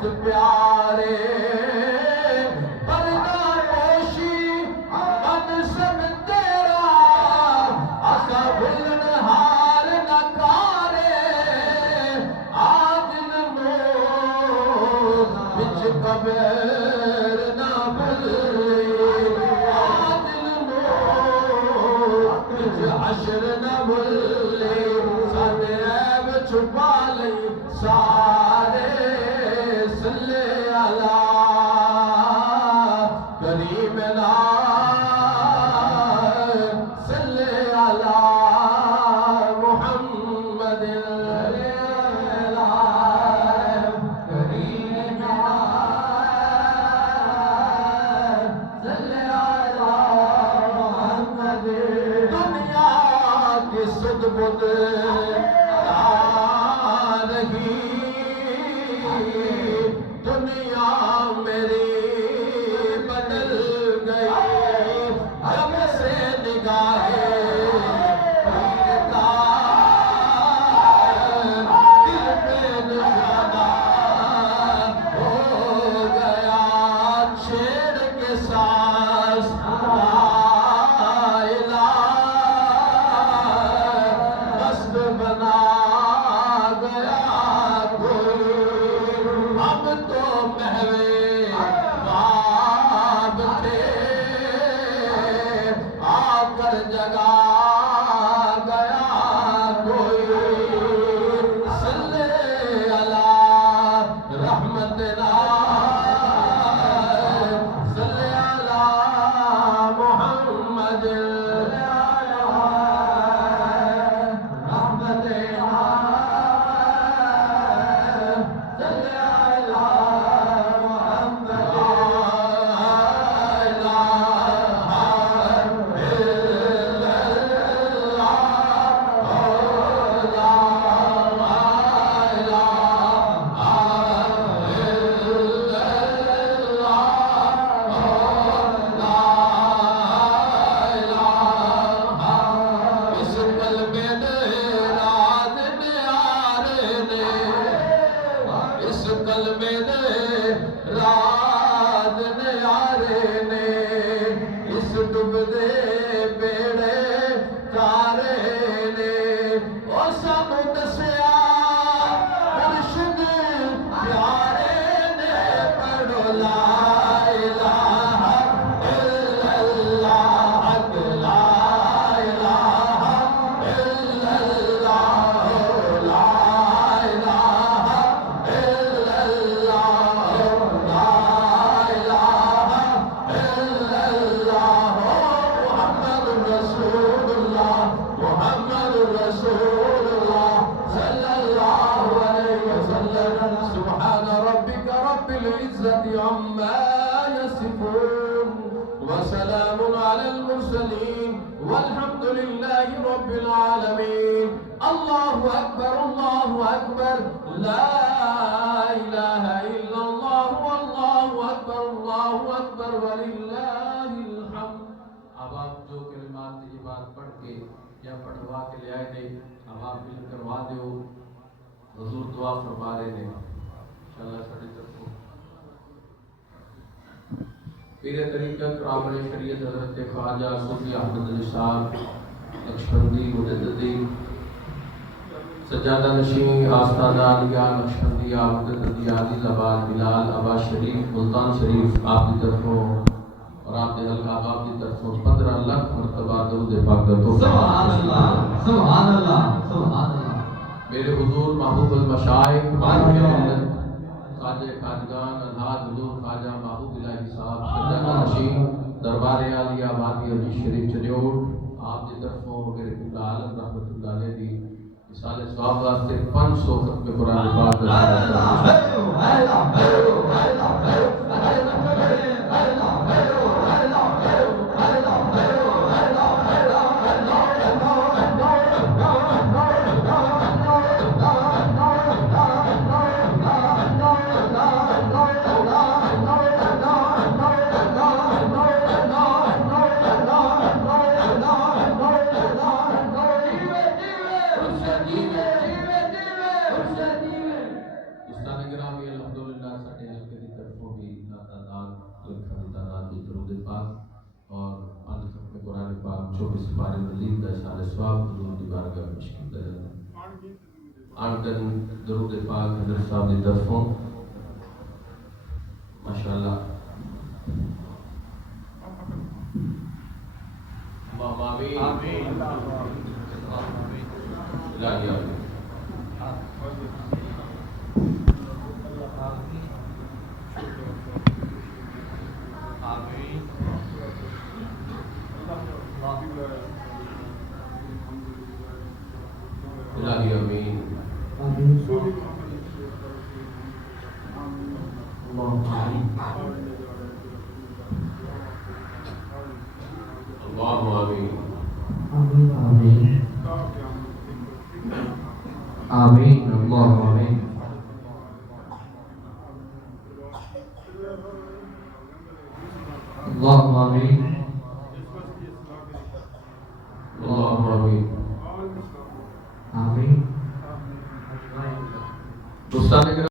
بہت پیارے پردہ پوشی منصب تیرا آقا بلنہار نکارے عادل نور بچ قبر نہ بھلی عادل نور بچ حشر نہ بھلی سادے عیب چھپا لئی سارے صلی اللہ کریمنا صلی اللہ محمد دنیا کی سد بد دنیا میری بدل گئی جب سے نگاہیں دل پہ نشانہ ہو گیا شیر کے ساز مست بنا گیا اب تو محوے خواب تھے آ کر جگا گیا کوئی صلی اللہ رحمتنا صلی اللہ محمد رات نیارے نے اس ڈبدے بیڑے تارے نے او سب دسیا مرشد پیارے نے پڑھو لا الہ الا اللہ لا الہ الا اللہ لا الہ الا محمد رسول اللہ صلی اللہ علیہ وسلم سبحان ربک رب العزت عما یصفون وسلام علی المرسلین والحمد للہ رب العالمین اللہ اکبر لا الہ الا اللہ اللہ اکبر وللہ الحمد اب آپ جو کلمات یہ بات پڑھ کے یا پڑھوا کے لے آئے تھے اب آپ فلم کروا دو حضور دعا فرما رہے تھے انشاءاللہ ساڑھے طرف پیر طریقت رابع شریعت حضرت خواجہ صوفی احمد علی صاحب نقشبندی مجددی سجادہ نشین آستانہ علیہ نقشبندیہ مجددی عادل آباد بلال آباد شریف ملتان شریف آپ کی طرفوں اور آپ نے حلقہ آپ کی طرفوں 15 لاکھ مرتبہ درود پاک کرو سبحان اللہ سبحان اللہ سبحان اللہ میرے حضور محبوب المشائخ خواجہ خواجگان الہاد حضور خواجہ محبوب الہی صاحب سجادہ نشین دربار عالیہ آبادی علی شریف چنیوٹ آپ کی طرفوں میرے قبلہ عالم رحمت اللہ علیہ دی مثال ثواب واسطے 500 ختم قرآن پاک 24 سپارے مزید دا اشارہ ثواب حضور دی بارگاہ میں پیش کیتا جاتا ہے. آنکن درود پاک حضرت صاحب دی طرفوں ماشاءاللہ آمین آمین الہی آمین. الہی آمین. اللہم آمین. آمین اللہم آمین. اللہم آمین. اللہم آمین. آمین. دوستان